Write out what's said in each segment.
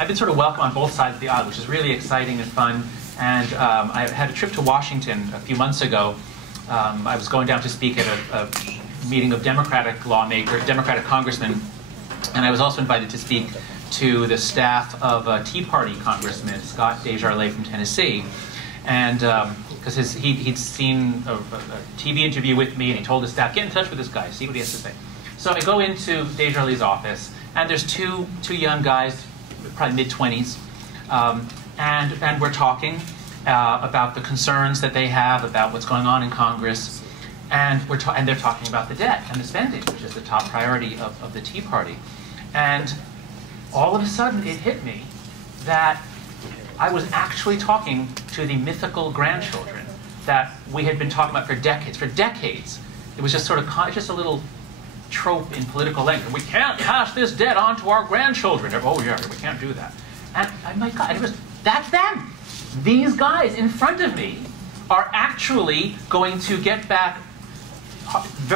I've been sort of welcome on both sides of the aisle, which is really exciting and fun. And I had a trip to Washington a few months ago. I was going down to speak at a meeting of Democratic lawmakers, Democratic congressmen, and I was also invited to speak to the staff of a Tea Party congressman, Scott Desjardins from Tennessee. And because he'd seen a TV interview with me, and he told his staff, get in touch with this guy, see what he has to say. So I go into Desjardins' office, and there's two young guys, probably mid-20s, and we're talking about the concerns that they have about what's going on in Congress, and they're talking about the debt and the spending, which is the top priority of the Tea Party. And all of a sudden, it hit me that I was actually talking to the mythical grandchildren that we had been talking about for decades. For decades, it was just sort of just a little trope in political language. We can't pass this debt on to our grandchildren. Oh yeah, we can't do that. And my God, that's them. These guys in front of me are actually going to get back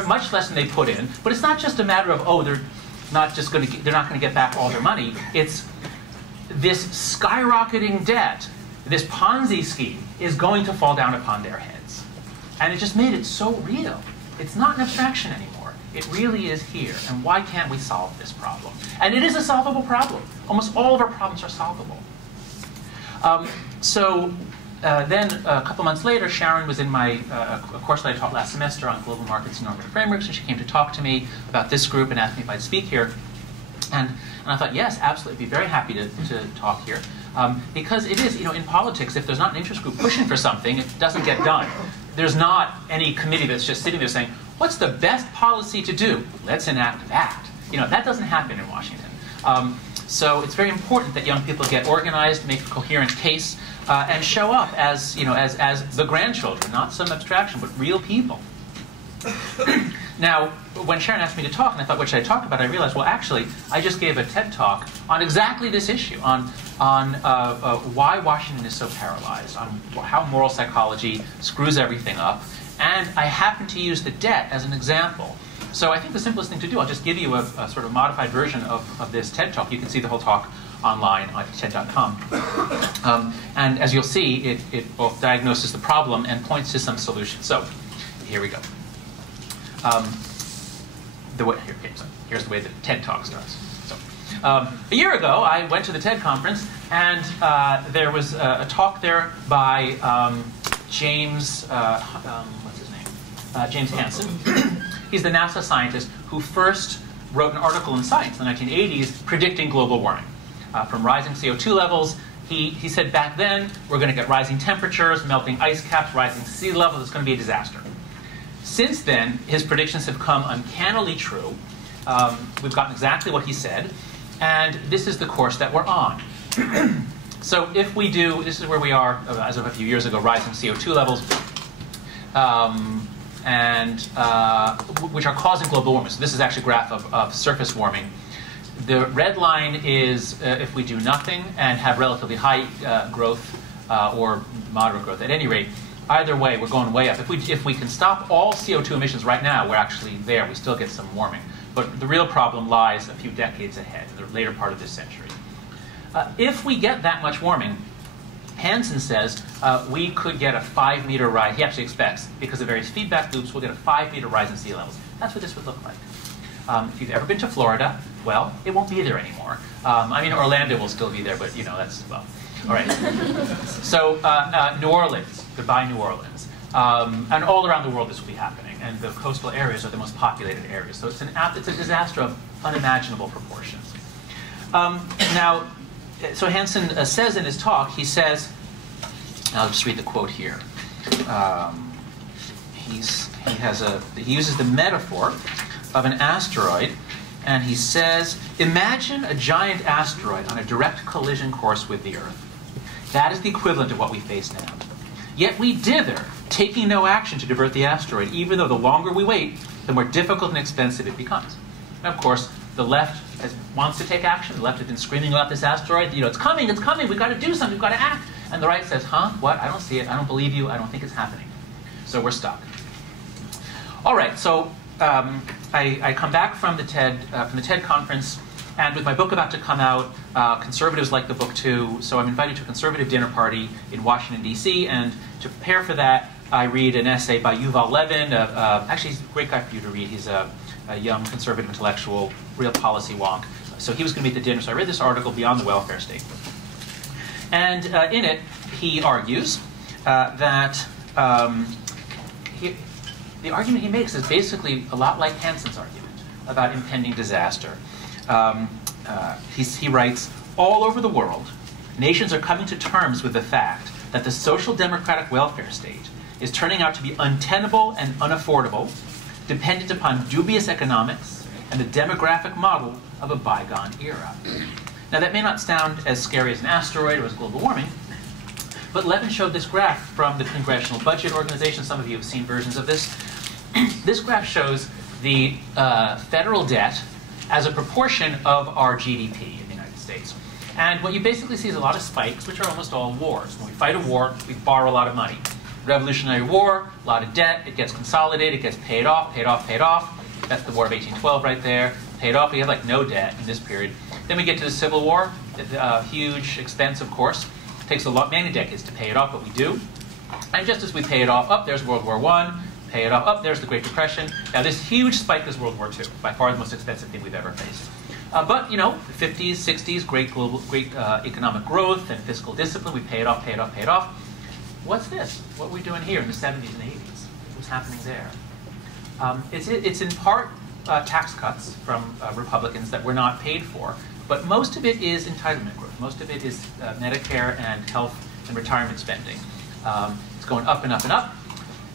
much less than they put in. But it's not just a matter of, oh, they're not going to get back all their money. It's this skyrocketing debt, this Ponzi scheme, is going to fall down upon their heads. And it just made it so real. It's not an abstraction anymore. It really is here. And why can't we solve this problem? And it is a solvable problem. Almost all of our problems are solvable. Then a couple months later, Sharon was in a course that I taught last semester on global markets and normative frameworks, and she came to talk to me about this group and asked me if I'd speak here. And I thought, yes, absolutely, be very happy to talk here. Because it is, in politics, if there's not an interest group pushing for something, it doesn't get done. There's not any committee that's just sitting there saying, what's the best policy to do? Let's enact that. That doesn't happen in Washington. So it's very important that young people get organized, make a coherent case, and show up as the grandchildren, not some abstraction, but real people. Now, when Sharon asked me to talk, and I thought, what should I talk about? I realized, well, actually, I just gave a TED talk on exactly this issue, on why Washington is so paralyzed, on how moral psychology screws everything up, and I happened to use the debt as an example. So I think the simplest thing to do, I'll just give you a sort of modified version of this TED talk. You can see the whole talk online at TED.com. And as you'll see, it both diagnoses the problem and points to some solutions. So here we go. Here's the way the TED talk starts. So, a year ago, I went to the TED conference, and there was a talk there by James, what's his name? James Hansen. He's the NASA scientist who first wrote an article in Science in the 1980s predicting global warming. From rising CO2 levels, he said back then, we're going to get rising temperatures, melting ice caps, rising sea levels. It's going to be a disaster. Since then, his predictions have come uncannily true. We've gotten exactly what he said. And this is the course that we're on. So if we do, this is where we are as of a few years ago, rising CO2 levels, which are causing global warming. So this is actually a graph of surface warming. The red line is if we do nothing and have relatively high growth or moderate growth. At any rate, either way, we're going way up. If we can stop all CO2 emissions right now, we're actually there. We still get some warming. But the real problem lies a few decades ahead, in the later part of this century. If we get that much warming, Hansen says we could get a 5-meter rise. He actually expects, because of various feedback loops, we'll get a 5-meter rise in sea levels. That's what this would look like. If you've ever been to Florida, well, it won't be there anymore. I mean, Orlando will still be there, but that's, well, all right. So New Orleans, goodbye New Orleans. And all around the world this will be happening. And the coastal areas are the most populated areas. So it's a disaster of unimaginable proportions. Now, so Hansen says in his talk, he says, I'll just read the quote here. He uses the metaphor of an asteroid, and he says, imagine a giant asteroid on a direct collision course with the Earth. That is the equivalent of what we face now. Yet we dither, taking no action to divert the asteroid, even though the longer we wait, the more difficult and expensive it becomes. And of course, the left wants to take action. The left has been screaming about this asteroid. It's coming, we've got to do something, we've got to act. And the right says, huh, what, I don't see it, I don't believe you, I don't think it's happening. So we're stuck. All right, so I come back from the TED conference, And with my book about to come out, conservatives like the book too, so I'm invited to a conservative dinner party in Washington, D.C., and to prepare for that, I read an essay by Yuval Levin. Actually, he's a great guy for you to read. He's a young conservative intellectual, real policy wonk. So he was going to be at the dinner, so I read this article, Beyond the Welfare State. And in it, he argues that the argument he makes is basically a lot like Hanson's argument about impending disaster. He writes, all over the world, nations are coming to terms with the fact that the social democratic welfare state is turning out to be untenable and unaffordable, dependent upon dubious economics and the demographic model of a bygone era. Now that may not sound as scary as an asteroid or as global warming, but Levin showed this graph from the Congressional Budget Organization. Some of you have seen versions of this. This graph shows the federal debt as a proportion of our GDP in the United States. And what you basically see is a lot of spikes, which are almost all wars. When we fight a war, we borrow a lot of money. Revolutionary War, a lot of debt, it gets consolidated, it gets paid off, paid off, paid off. That's the War of 1812 right there. Paid off, we have like no debt in this period. Then we get to the Civil War, huge expense, of course. It takes many decades to pay it off, but we do. And just as we pay it off, up there's World War I, pay it off, up there's the Great Depression. Now this huge spike is World War II, by far the most expensive thing we've ever faced. But you know, the 50s, 60s, great economic growth and fiscal discipline, we pay it off, pay it off, pay it off. What's this? What are we doing here in the 70s and 80s? What's happening there? It's in part tax cuts from Republicans that were not paid for, but most of it is entitlement growth. Most of it is Medicare and health and retirement spending. It's going up and up and up.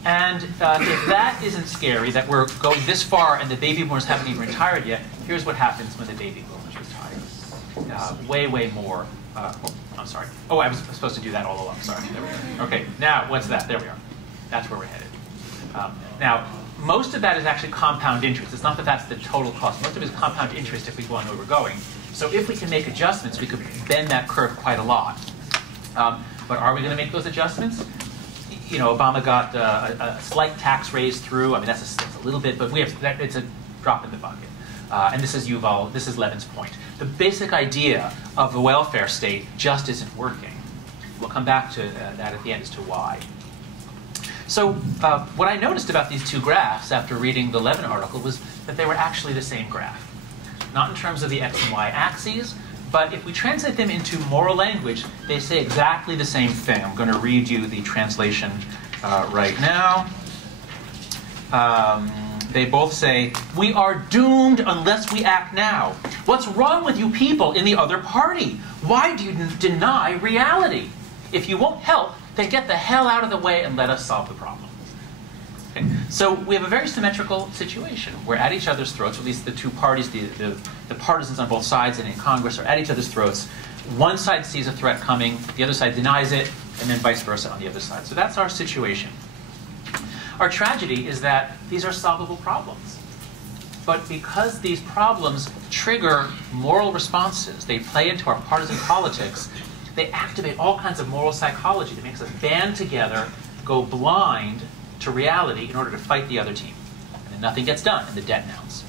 And if that isn't scary, that we're going this far and the baby boomers haven't even retired yet, here's what happens when the baby boomers retire. Way, way more. I'm sorry. Oh, I was supposed to do that all along. Sorry. There we are. Okay, now what's that? There we are. That's where we're headed. Now, most of that is actually compound interest. It's not that that's the total cost. Most of it is compound interest if we go on where we're going. So if we can make adjustments, we could bend that curve quite a lot. But are we going to make those adjustments? You know, Obama got a slight tax raise through. I mean, that's a little bit, but it's a drop in the bucket. And this is Levin's point. The basic idea of the welfare state just isn't working. We'll come back to that at the end as to why. So what I noticed about these two graphs after reading the Levin article was that they were actually the same graph. Not in terms of the x and y axes, but if we translate them into moral language, they say exactly the same thing. I'm going to read you the translation right now. They both say, we are doomed unless we act now. What's wrong with you people in the other party? Why do you deny reality? If you won't help, then get the hell out of the way and let us solve the problem. Okay. So we have a very symmetrical situation. We're at each other's throats, or at least the two parties, the partisans on both sides and in Congress are at each other's throats. One side sees a threat coming, the other side denies it, and then vice versa on the other side. So that's our situation. Our tragedy is that these are solvable problems. But because these problems trigger moral responses, they play into our partisan politics, they activate all kinds of moral psychology that makes us band together, go blind to reality in order to fight the other team. And then nothing gets done, and the debt mounts.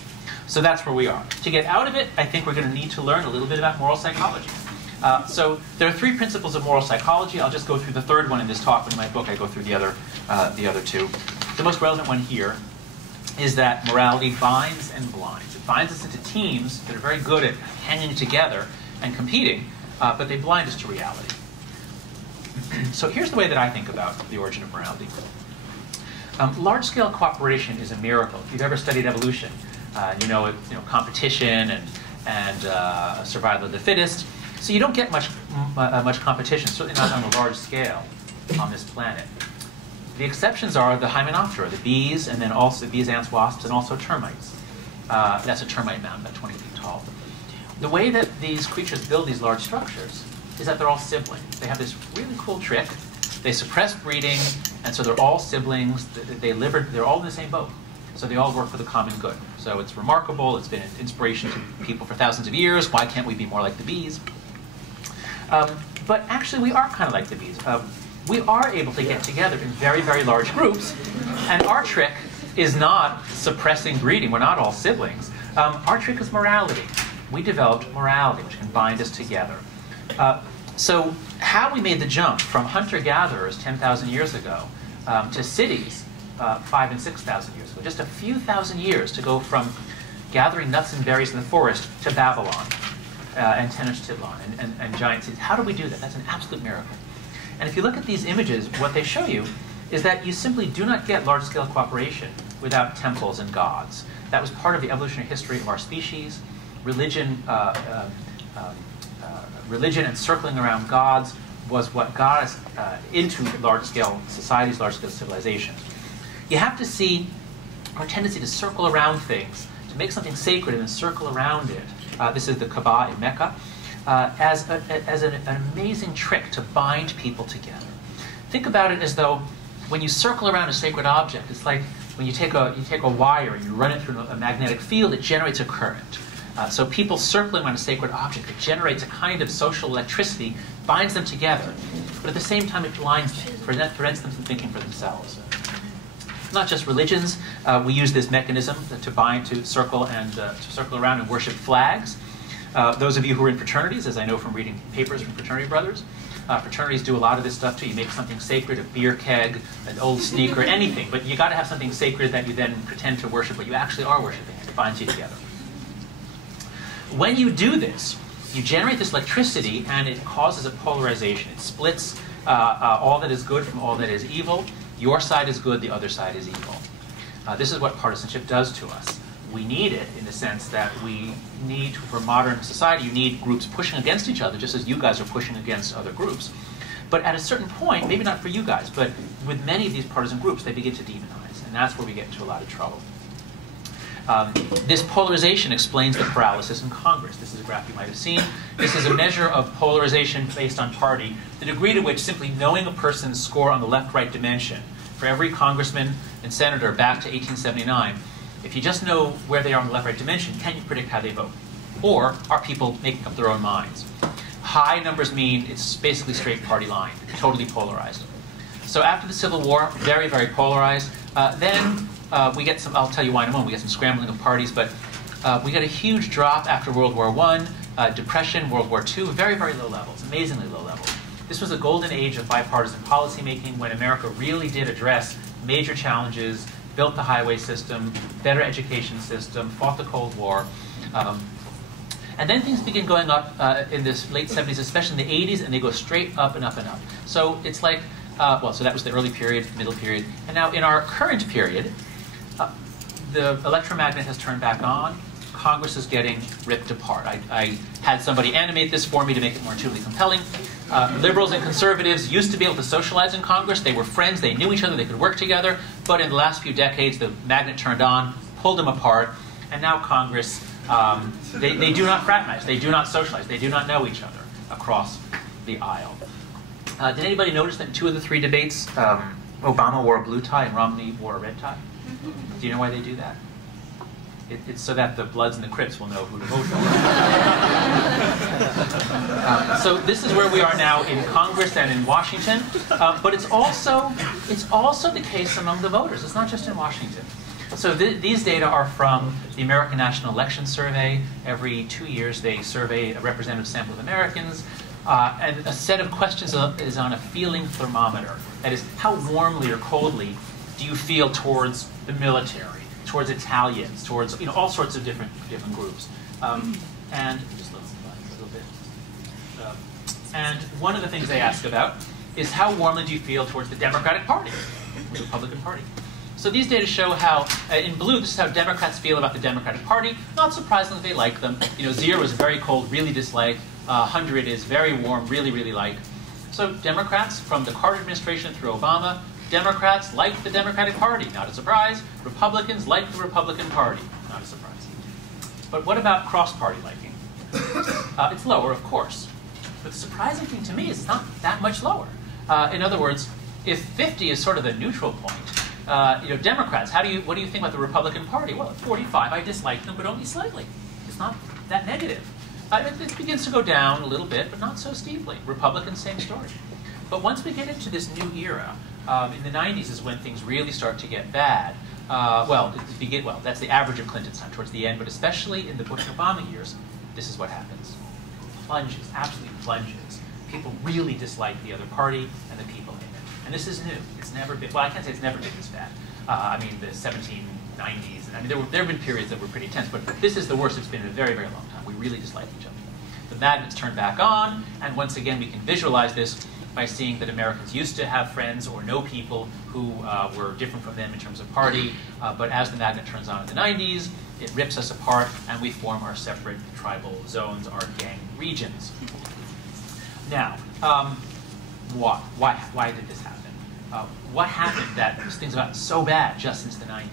So that's where we are. To get out of it, I think we're going to need to learn a little bit about moral psychology. So there are three principles of moral psychology. I'll just go through the third one in this talk, but in my book I go through the other two. The most relevant one here is that morality binds and blinds. It binds us into teams that are very good at hanging together and competing, but they blind us to reality. So here's the way that I think about the origin of morality. Large-scale cooperation is a miracle. If you've ever studied evolution, you know competition and survival of the fittest. So you don't get much competition, certainly not on a large scale on this planet. The exceptions are the Hymenoptera, the bees, and then also bees, ants, wasps, and also termites. That's a termite mound, about 20 feet tall. The way that these creatures build these large structures is that they're all siblings. They have this really cool trick. They suppress breeding, and so they're all siblings. They're all in the same boat. So they all work for the common good. So it's remarkable. It's been an inspiration to people for thousands of years. Why can't we be more like the bees? But actually, we are kind of like the bees. We are able to get together in very, very large groups. And our trick is not suppressing breeding. We're not all siblings. Our trick is morality. we developed morality, which can bind us together. So how we made the jump from hunter-gatherers 10,000 years ago to cities 5,000 and 6,000 years ago, just a few thousand years to go from gathering nuts and berries in the forest to Babylon and Tenochtitlan and giant cities. How do we do that? That's an absolute miracle. And if you look at these images, what they show you is that you simply do not get large-scale cooperation without temples and gods. That was part of the evolutionary history of our species. Religion, religion and circling around gods was what got us into large-scale societies, large-scale civilizations. You have to see our tendency to circle around things, to make something sacred and then circle around it. This is the Kaaba in Mecca, as an amazing trick to bind people together. Think about it as though when you circle around a sacred object, it's like when you take a wire and you run it through a magnetic field, it generates a current. So people circling around a sacred object, it generates a kind of social electricity, binds them together, but at the same time it blinds them, prevents them from thinking for themselves. Not just religions, we use this mechanism to bind, to circle around and worship flags. Those of you who are in fraternities, as I know from reading papers from fraternity brothers, fraternities do a lot of this stuff too. You make something sacred, a beer keg, an old sneaker, anything, but you got to have something sacred that you then pretend to worship, but you actually are worshiping. It binds you together. When you do this, you generate this electricity and it causes a polarization. It splits all that is good from all that is evil. Your side is good, the other side is evil. This is what partisanship does to us. We need it in the sense that we need, for modern society, you need groups pushing against each other, just as you guys are pushing against other groups. But at a certain point, maybe not for you guys, but with many of these partisan groups, they begin to demonize, and that's where we get into a lot of trouble. This polarization explains the paralysis in Congress. This is a graph you might have seen. This is a measure of polarization based on party, the degree to which simply knowing a person's score on the left-right dimension, for every congressman and senator back to 1879, if you just know where they are on the left-right dimension, can you predict how they vote? Or are people making up their own minds? High numbers mean it's basically straight party line, totally polarized. So after the Civil War, very, very polarized. Then we get some, I'll tell you why in a moment, we get some scrambling of parties, but we get a huge drop after World War I, Depression, World War II, very, very low levels, amazingly low levels. This was a golden age of bipartisan policymaking when America really did address major challenges, built the highway system, better education system, fought the Cold War. And then things begin going up in the late 70s, especially in the 80s, and they go straight up and up and up. So it's like, well, so that was the early period, middle period. And now in our current period, the electromagnet has turned back on. Congress is getting ripped apart. I had somebody animate this for me to make it more intuitively compelling. Liberals and conservatives used to be able to socialize in Congress. They were friends. They knew each other. They could work together. But in the last few decades, the magnet turned on, pulled them apart, and now Congress, they do not fraternize. They do not socialize. They do not know each other across the aisle. Did anybody notice that in 2 of the 3 debates, Obama wore a blue tie and Romney wore a red tie? Do you know why they do that? It's so that the Bloods and the Crips will know who to vote for. So this is where we are now in Congress and in Washington, but it's also the case among the voters. It's not just in Washington. So these data are from the American National Election Survey. Every 2 years they survey a representative sample of Americans, and a set of questions is on a feeling thermometer. That is, how warmly or coldly do you feel towards the military, towards Italians, towards all sorts of different groups, and just a little bit. And one of the things they ask about is how warmly do you feel towards the Democratic Party, the Republican Party. So these data show how, in blue, this is how Democrats feel about the Democratic Party. Not surprisingly, they like them. 0 is very cold, really dislike. 100 is very warm, really, really like. So Democrats, from the Carter administration through Obama, Democrats like the Democratic Party, not a surprise. Republicans like the Republican Party, not a surprise. But what about cross-party liking? It's lower, of course. But the surprising thing to me is it's not that much lower. In other words, if 50 is sort of the neutral point, Democrats, what do you think about the Republican Party? Well, at 45, I dislike them, but only slightly. It's not that negative. It begins to go down a little bit, but not so steeply. Republicans, same story. But once we get into this new era, in the 90s is when things really start to get bad. Well, that's the average of Clinton's time, towards the end, but especially in the Bush-Obama years, this is what happens. Plunges, absolutely plunges. People really dislike the other party and the people in it. And this is new. It's never been, well, I can't say it's never been this bad. I mean, the 1790s, and I mean, there have been periods that were pretty tense, but this is the worst it's been in a very, very long time. We really dislike each other. The magnets turn back on, and once again, we can visualize this by seeing that Americans used to have friends or know people who were different from them in terms of party, but as the magnet turns on in the 90s, it rips us apart, and we form our separate tribal zones, our gang regions. Now, why did this happen? What happened that this thing's gotten so bad just since the 90s?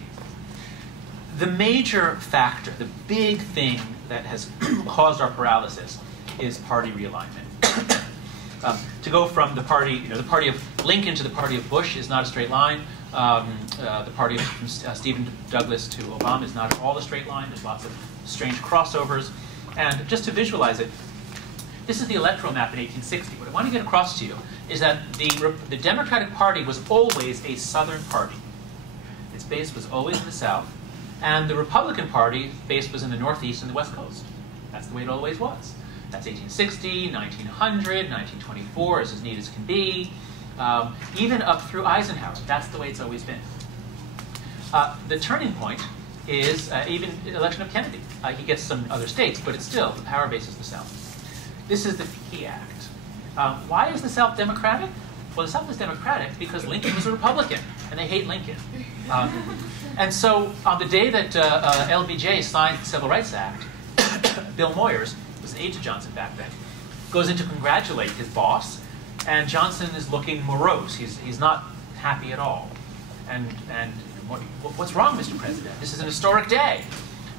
The major factor, the big thing that has caused our paralysis is party realignment. To go from the party, the party of Lincoln to the party of Bush is not a straight line. The party from Stephen Douglas to Obama is not at all a straight line. There's lots of strange crossovers. And just to visualize it, this is the electoral map in 1860. What I want to get across to you is that the Democratic Party was always a Southern party. Its base was always in the South. And the Republican Party base was in the Northeast and the West Coast. That's the way it always was. That's 1860, 1900, 1924, as neat as can be. Even up through Eisenhower. That's the way it's always been. The turning point is even the election of Kennedy. He gets some other states, but it's still, the power base is the South. This is the key act. Why is the South Democratic? Well, the South is Democratic because Lincoln was a Republican, and they hate Lincoln. And so on the day that LBJ signed the Civil Rights Act, Bill Moyers, who was an aide to Johnson back then, goes in to congratulate his boss, and Johnson is looking morose. He's not happy at all. And what's wrong, Mr. President? This is an historic day.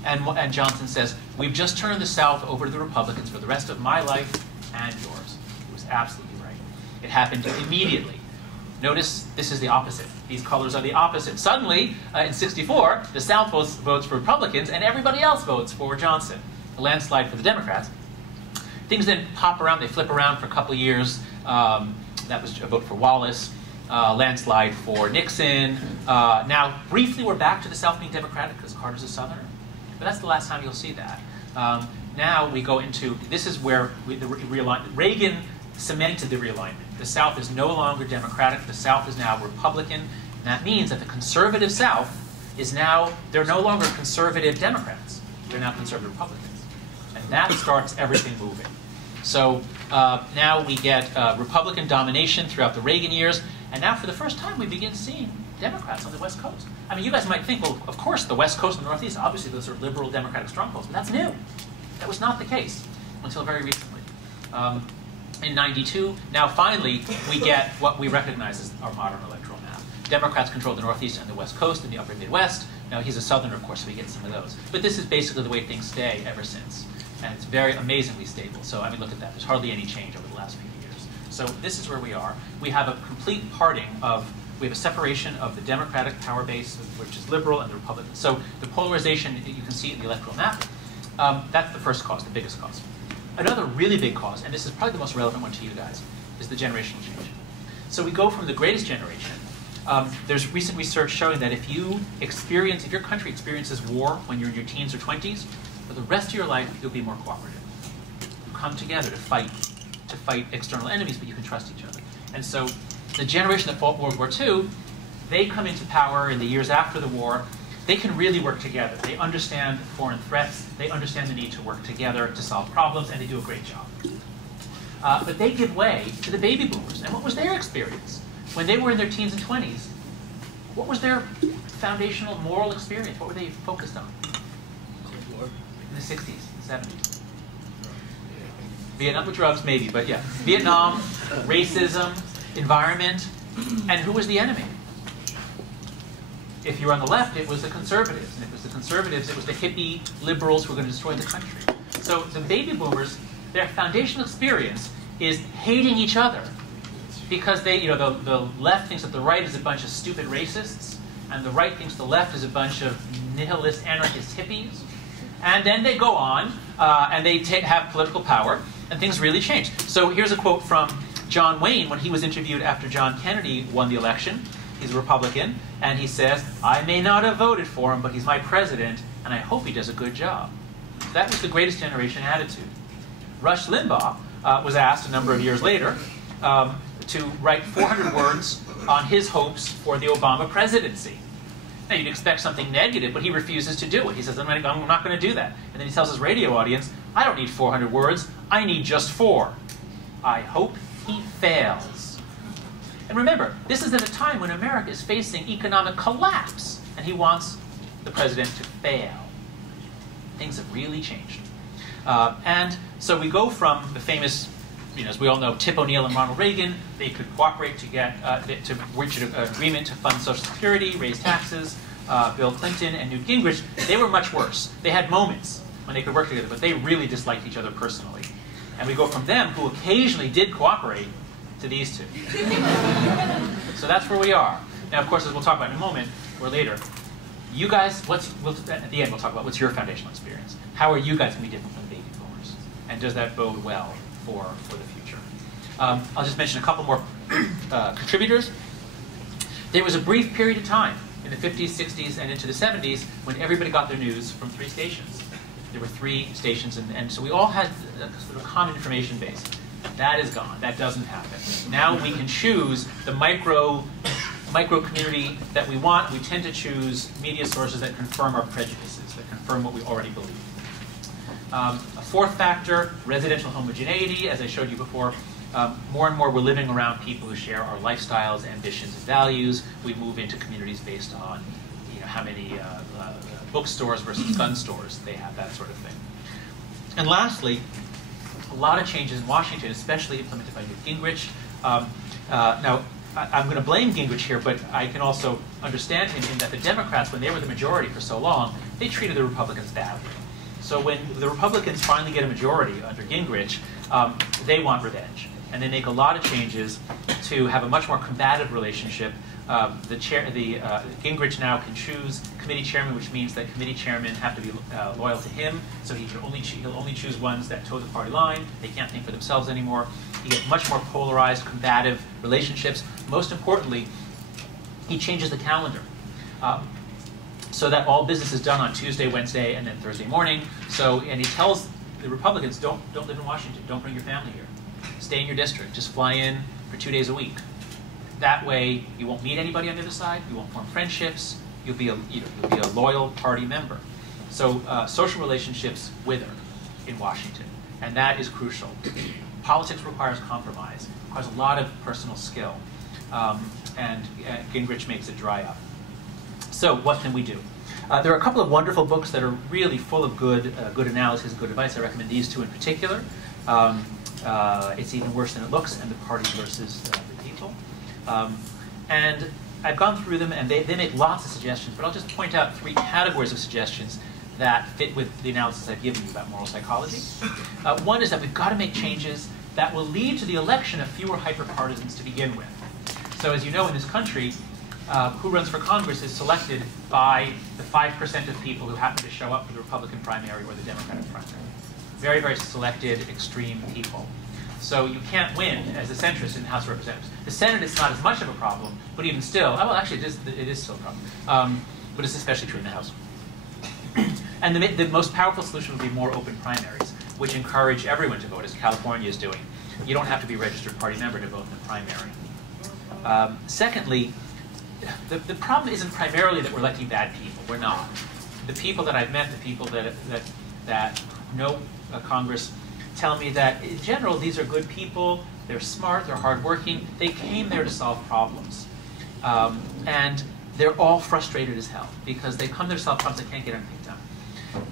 And Johnson says, we've just turned the South over to the Republicans for the rest of my life and yours. He was absolutely right. It happened immediately. Notice this is the opposite. These colors are the opposite. Suddenly, in '64, the South votes for Republicans and everybody else votes for Johnson. A landslide for the Democrats. Things then pop around, they flip around for a couple of years. That was a vote for Wallace. Landslide for Nixon. Now, briefly, we're back to the South being Democratic because Carter's a Southerner. But that's the last time you'll see that. Now we go into, this is where Reagan cemented the realignment. The South is no longer Democratic. The South is now Republican. And that means that the conservative South is now, they're no longer conservative Democrats. They're now conservative Republicans. And that starts everything moving. So now we get Republican domination throughout the Reagan years. And now for the first time we begin seeing Democrats on the West Coast. I mean, you guys might think, well, of course, the West Coast and the Northeast, obviously those are liberal Democratic strongholds. But that's new. That was not the case until very recently. In '92, now finally, we get what we recognize as our modern electoral map. Democrats control the Northeast and the West Coast and the upper Midwest. Now, he's a Southerner, of course, so we get some of those. But this is basically the way things stay ever since. And it's very amazingly stable. So, I mean, look at that. There's hardly any change over the last few years. So this is where we are. We have a complete parting of, we have a separation of the Democratic power base, which is liberal, and the Republican. So the polarization, you can see in the electoral map, that's the first cause, the biggest cause. Another really big cause, and this is probably the most relevant one to you guys, is the generational change. So we go from the greatest generation. There's recent research showing that if your country experiences war when you're in your teens or 20s, for the rest of your life, you'll be more cooperative. You come together to fight external enemies, but you can trust each other. And so the generation that fought World War II, they come into power in the years after the war. They can really work together. They understand foreign threats. They understand the need to work together to solve problems, and they do a great job. But they give way to the baby boomers. And what was their experience? When they were in their teens and 20s, what was their foundational moral experience? What were they focused on? War. In the 60s, the 70s. Vietnam, with drugs maybe, but yeah. Vietnam, racism, environment, and who was the enemy? If you were on the left, it was the conservatives. And if it was the conservatives, it was the hippie liberals who were going to destroy the country. So the baby boomers, their foundational experience is hating each other. Because the left thinks that the right is a bunch of stupid racists, and the right thinks the left is a bunch of nihilist, anarchist hippies. And then they go on, and they have political power, and things really change. So here's a quote from John Wayne when he was interviewed after John Kennedy won the election. He's a Republican, and he says, I may not have voted for him, but he's my president, and I hope he does a good job. That was the greatest generation attitude. Rush Limbaugh was asked a number of years later to write 400 words on his hopes for the Obama presidency. Now, you'd expect something negative, but he refuses to do it. He says, I'm not going to do that. And then he tells his radio audience, I don't need 400 words, I need just 4. I hope he fails. And remember, this is at a time when America is facing economic collapse, and he wants the president to fail. Things have really changed. And so we go from the famous, as we all know, Tip O'Neill and Ronald Reagan. They could cooperate to get to reach an agreement to fund Social Security, raise taxes. Bill Clinton and Newt Gingrich, they were much worse. They had moments when they could work together, but they really disliked each other personally. And we go from them, who occasionally did cooperate, to these two. So that's where we are. Now, of course, as we'll talk about in a moment or later, you guys, at the end we'll talk about what's your foundational experience. How are you guys going to be different from the baby boomers? And does that bode well for the future? I'll just mention a couple more contributors. There was a brief period of time in the 50s, 60s, and into the 70s when everybody got their news from 3 stations. There were 3 stations, and so we all had a sort of common information base. That is gone. That doesn't happen. Now we can choose the micro community that we want. We tend to choose media sources that confirm our prejudices, that confirm what we already believe. A 4th factor, residential homogeneity, as I showed you before. More and more we're living around people who share our lifestyles, ambitions, and values. We move into communities based on how many bookstores versus gun stores they have, that sort of thing. And lastly, a lot of changes in Washington, especially implemented by Newt Gingrich. Now, I'm going to blame Gingrich here, but I can also understand him in that the Democrats, when they were the majority for so long, they treated the Republicans badly. So when the Republicans finally get a majority under Gingrich, they want revenge. And they make a lot of changes to have a much more combative relationship. Gingrich now can choose committee chairman, which means that committee chairmen have to be loyal to him. So he'll only choose ones that toe the party line. They can't think for themselves anymore. You get much more polarized, combative relationships. Most importantly, he changes the calendar so that all business is done on Tuesday, Wednesday, and then Thursday morning. And he tells the Republicans, don't live in Washington. Don't bring your family here. Stay in your district. Just fly in for 2 days a week. That way, you won't meet anybody on the other side. You won't form friendships. You'll be a loyal party member. So social relationships wither in Washington, and that is crucial. Politics requires compromise. Requires a lot of personal skill, and Gingrich makes it dry up. So what can we do? There are a couple of wonderful books that are really full of good analysis, good advice. I recommend these 2 in particular. It's Even Worse Than It Looks, and The Party versus the People. And I've gone through them, and they make lots of suggestions, but I'll just point out 3 categories of suggestions that fit with the analysis I've given you about moral psychology. One is that we've got to make changes that will lead to the election of fewer hyper-partisans to begin with. So as you know, in this country, who runs for Congress is selected by the 5% of people who happen to show up for the Republican primary or the Democratic primary. Very, very selected, extreme people. So you can't win as a centrist in the House of Representatives. The Senate is not as much of a problem, but even still, well, actually, it is still a problem. But it's especially true in the House. And the most powerful solution would be more open primaries, which encourage everyone to vote, as California is doing. You don't have to be a registered party member to vote in the primary. Secondly, the problem isn't primarily that we're electing bad people. We're not. The people that I've met, the people that know Congress, tell me that in general these are good people. They're smart. They're hardworking. They came there to solve problems, and they're all frustrated as hell because they come there to solve problems they can't get anything done.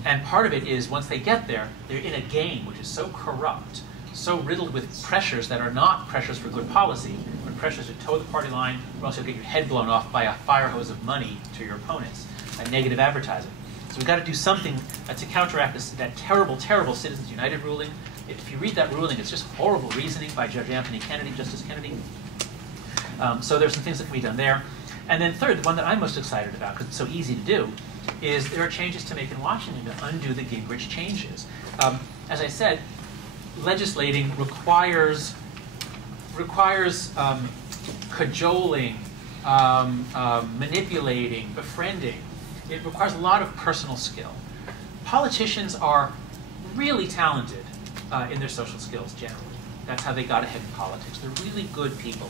And part of it is once they get there, they're in a game which is so corrupt, so riddled with pressures that are not pressures for good policy, but pressures to toe the party line, or else you'll get your head blown off by a fire hose of money to your opponents, a negative advertising. So we've got to do something to counteract that terrible, terrible Citizens United ruling. If you read that ruling, it's just horrible reasoning by Judge Anthony Kennedy, Justice Kennedy. So there's some things that can be done there. And then third, the one that I'm most excited about, because it's so easy to do, is there are changes to make in Washington to undo the Gingrich changes. As I said, legislating requires cajoling, manipulating, befriending. It requires a lot of personal skill. Politicians are really talented in their social skills generally. That's how they got ahead in politics. They're really good people.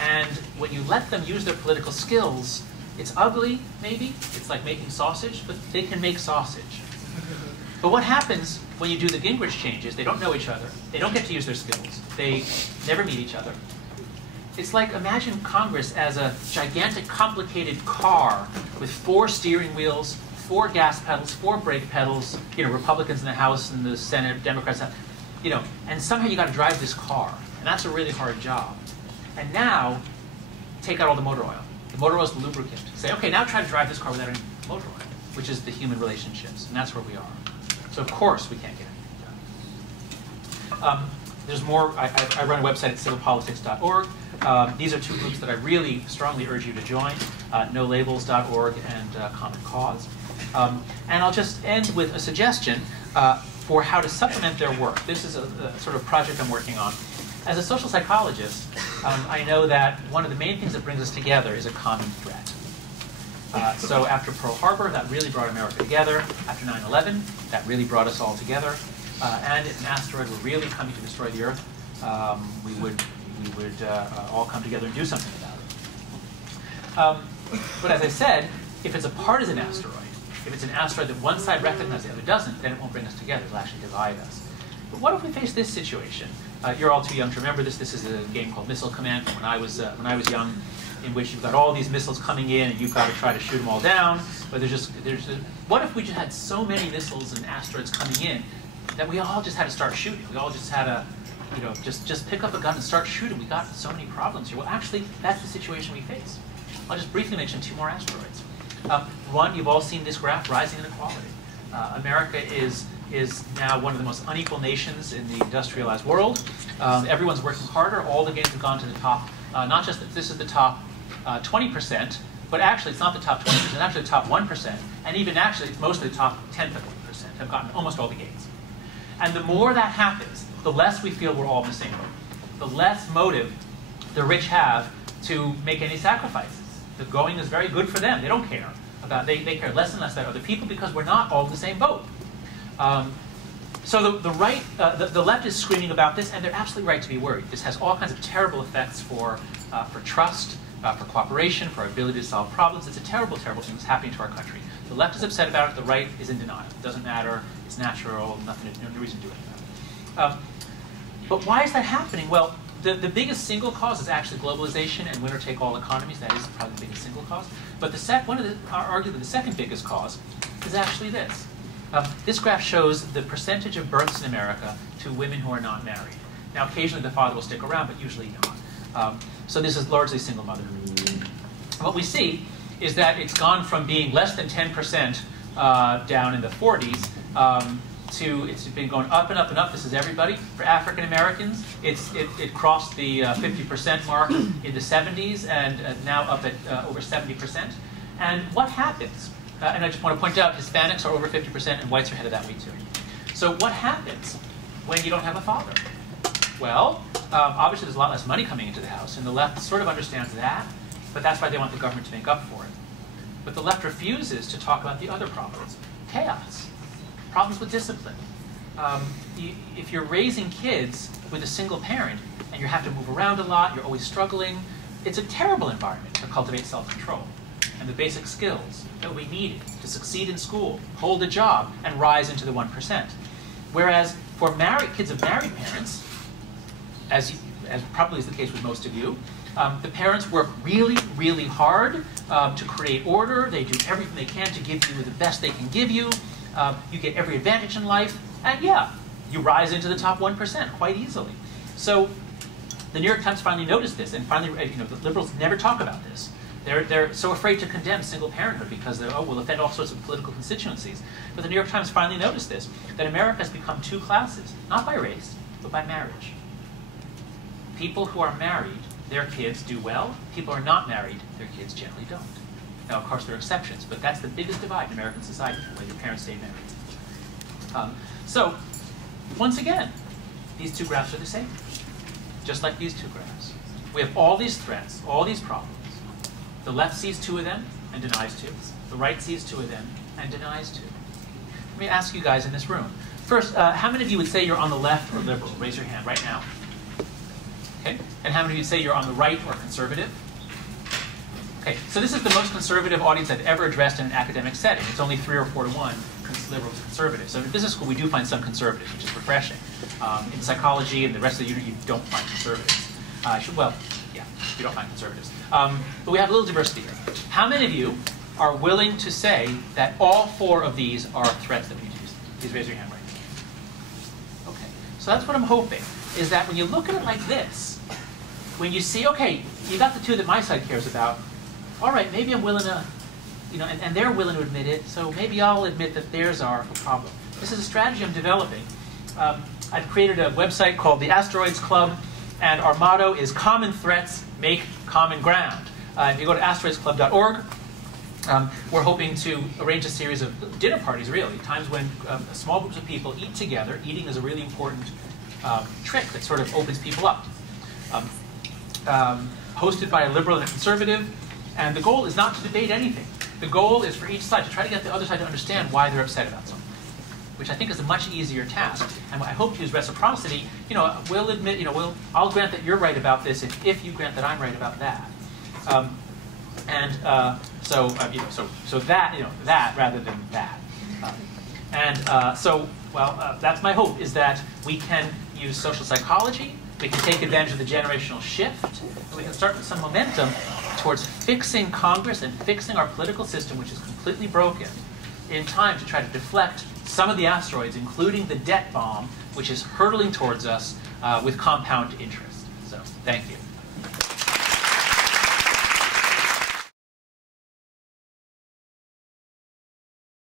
And when you let them use their political skills, it's ugly, maybe. It's like making sausage, but they can make sausage. But what happens when you do the Gingrich changes? They don't know each other. They don't get to use their skills. They never meet each other. It's like, imagine Congress as a gigantic, complicated car with 4 steering wheels, 4 gas pedals, 4 brake pedals, Republicans in the House and the Senate, Democrats, and somehow you got to drive this car. And that's a really hard job. And now, take out all the motor oil. The motor oil is the lubricant. Say, okay, now try to drive this car without any motor oil, which is the human relationships. And that's where we are. So of course we can't get it done. There's more. I run a website at civilpolitics.org. These are 2 groups that I really strongly urge you to join, nolabels.org and Common Cause. And I'll just end with a suggestion for how to supplement their work. This is a sort of project I'm working on. As a social psychologist, I know that one of the main things that brings us together is a common threat. So after Pearl Harbor, that really brought America together. After 9/11, that really brought us all together. And if an asteroid were really coming to destroy the Earth, we would all come together and do something about it. But as I said, if it's a partisan asteroid, if it's an asteroid that one side recognizes, the other doesn't, then it won't bring us together. It'll actually divide us. But what if we face this situation? You're all too young to remember this. This is a game called Missile Command from when I was young, in which you've got all these missiles coming in and you've got to try to shoot them all down. But what if we just had so many missiles and asteroids coming in that we all just had to start shooting? We all just had to, just pick up a gun and start shooting. We got so many problems here. Well, actually, that's the situation we face. I'll just briefly mention 2 more asteroids. One, you've all seen this graph, rising inequality. America is now one of the most unequal nations in the industrialized world. Everyone's working harder. All the gains have gone to the top. Not just that this is the top 20%, but actually it's not the top 20%, it's actually the top 1%. And even actually, it's mostly the top 10% have gotten almost all the gains. And the more that happens, the less we feel we're all in the same boat. The less motive the rich have to make any sacrifices. The going is very good for them. They don't care about, they care less and less about other people because we're not all in the same boat. So the left is screaming about this, and they're absolutely right to be worried. This has all kinds of terrible effects for trust, for cooperation, for our ability to solve problems. It's a terrible, terrible thing that's happening to our country. The left is upset about it. The right is in denial. It doesn't matter. It's natural. No reason to do anything about it. But why is that happening? Well, the biggest single cause is actually globalization and winner-take-all economies. That is probably the biggest single cause. But arguably the second biggest cause is actually this. This graph shows the percentage of births in America to women who are not married. Now, occasionally the father will stick around, but usually not. So this is largely single motherhood. What we see is that it's gone from being less than 10% down in the 40s to it's been going up and up and up. This is everybody. For African Americans, it crossed the 50% mark in the 70s and now up at over 70%. And what happens? And I just want to point out, Hispanics are over 50% and whites are ahead of that way too. So what happens when you don't have a father? Well, obviously there's a lot less money coming into the house, and the left sort of understands that, but that's why they want the government to make up for it. But the left refuses to talk about the other problems. Chaos, problems with discipline. If you're raising kids with a single parent and you have to move around a lot, you're always struggling, it's a terrible environment to cultivate self-control and the basic skills that we need to succeed in school, hold a job, and rise into the 1%. Whereas for kids of married parents, as probably is the case with most of you, the parents work really, really hard to create order. They do everything they can to give you the best they can give you. You get every advantage in life, and yeah, you rise into the top 1% quite easily. So the New York Times finally noticed this, and finally, the liberals never talk about this. They're so afraid to condemn single parenthood because we'll offend all sorts of political constituencies. But the New York Times finally noticed this, that America has become 2 classes, not by race, but by marriage. People who are married, their kids do well. People who are not married, their kids generally don't. Now, of course, there are exceptions, but that's the biggest divide in American society, whether your parents stay married. So, once again, these 2 graphs are the same, just like these 2 graphs. We have all these threats, all these problems. The left sees 2 of them and denies 2. The right sees 2 of them and denies 2. me ask you guys in this room. First, how many of you would say you're on the left or liberal? Raise your hand right now. Okay. And how many of you would say you're on the right or conservative? Okay, so this is the most conservative audience I've ever addressed in an academic setting. It's only 3 or 4 to 1, liberals to conservatives. So in business school, we do find some conservatives, which is refreshing. In psychology and the rest of the unit, you don't find conservatives. Well, yeah, you don't find conservatives. But we have a little diversity here. How many of you are willing to say that all 4 of these are threats that we need to use? Please raise your hand right now. Okay, so that's what I'm hoping, is that when you look at it like this, when you see, okay, you got the 2 that my side cares about, all right, maybe I'm willing to, and they're willing to admit it, so maybe I'll admit that theirs are a problem. This is a strategy I'm developing. I've created a website called the Asteroids Club, and our motto is common threats make common ground. If you go to asteroidsclub.org, we're hoping to arrange a series of dinner parties, really, times when small groups of people eat together. Eating is a really important trick that sort of opens people up. Hosted by a liberal and a conservative. And the goal is not to debate anything. The goal is for each side to try to get the other side to understand why they're upset about something, which I think is a much easier task. And I hope to use reciprocity. We'll admit, I'll grant that you're right about this if you grant that I'm right about that. So that rather than that. That's my hope, is that we can use social psychology. We can take advantage of the generational shift, and we can start with some momentum towards fixing Congress and fixing our political system, which is completely broken, in time to try to deflect some of the asteroids, including the debt bomb, which is hurtling towards us with compound interest. So, thank you.